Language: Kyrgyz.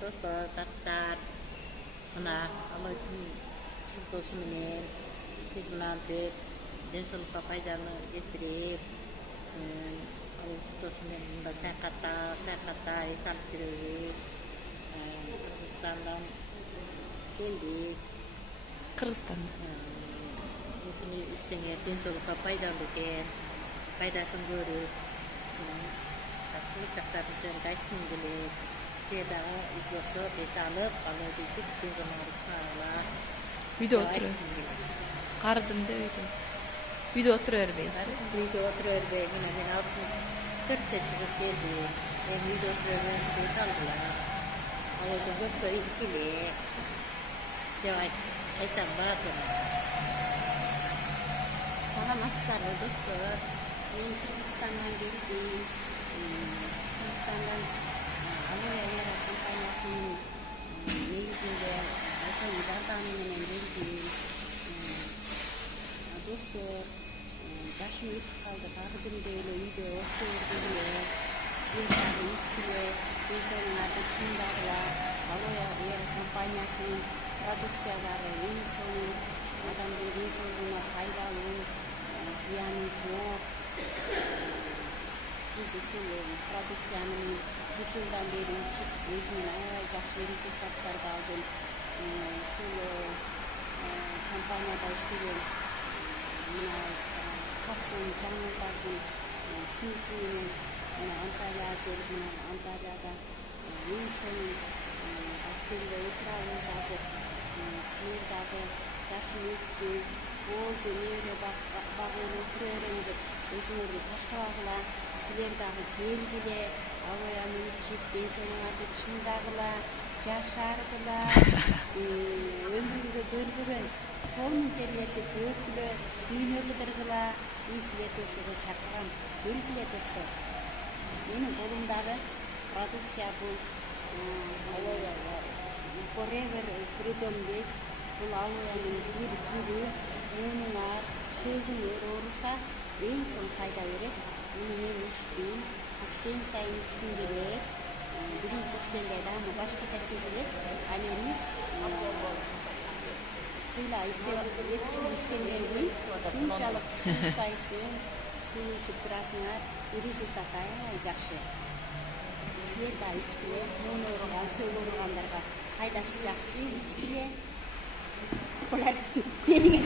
достор, жактар. Мына Аллахтын шылтоосу менен биз мынантип ден соолукка пайданы кетирип, ал шылтоосу менен мында саякатта эс алып жүрөбүз. Кыргызстандан келдик. Кыргызстанда. Ушуну ичсеңер ден соолукка пайдалуу экен. Пайдасын көрүп, жакшылык жактарын жөнүндө айткым келет. Силер дагы иш болсо эс алып, аларды ичип ден соолугуңарды сагыла. Үйдө отуруп. Кардым да үйдө. Үйдө отура бербей. Үйдө отура бербей, мына мен 64-те чыгып келдим. Эми үйдө отура бербей эс алгыла. Аларды болсо ичкиле деп айтам ба сага. Саламатсыздарбы достор. Мен Кыргызстандан келдим. Кыргызстандан Алоэ Эра компаниясынын негизинде ошонун жардамы менен келдим. Достор, жашым өтүп калды. Баардыгындай эле үйдө отура бергиле. Силер дагы ичкиле, ден соолугуңарды чыңдагыла. Алоэ Эра компаниясынын продукциялары эң сонун, адамдын ден соолугуна пайдалуу, зыяны жок. Биз ушул продукцияны бир жылдан бери ичип, өзүмөн аябай жакшы результаттарды алдым. Ушул компанияда иштеген мына Касым Жаңылдардын сунушу менен Анталияга келип, мына Анталияда эң сонун отелде отурабыз азыр. Силер дагы жашым өттү, болду, эмне багып отура берем деп өзүңөрдү таштабагыла. Силер дагы келгиле, Алоэны ичип, ден соолугуңарды чыңдагыла, жашаргыла. Өмүрүңдө көрбөгөн сонун жерлерди көргүлө, дүйнө кыдыргыла. Мен силерди ошого чакырам, келгиле достор. Менин колумдагы продукция бул Алоэ Forever Freedom дейт. Бул алоэнин бир түрү. Муунуңар, сөөгүңөр ооруса эң чоң пайда берет. Муну мен ичтим. Ичкен сайын ичким келет. Биринчи ичкенде дагы башкача сезилет. Ал эми кыйла ичкенден кийин ушунчалык суусайсың, суу ичип турасыңар. Результат аябай жакшы. Силер да ичкиле, муун ооруган, сөөгү ооругандарга пайдасы жакшы, ичкиле. Менин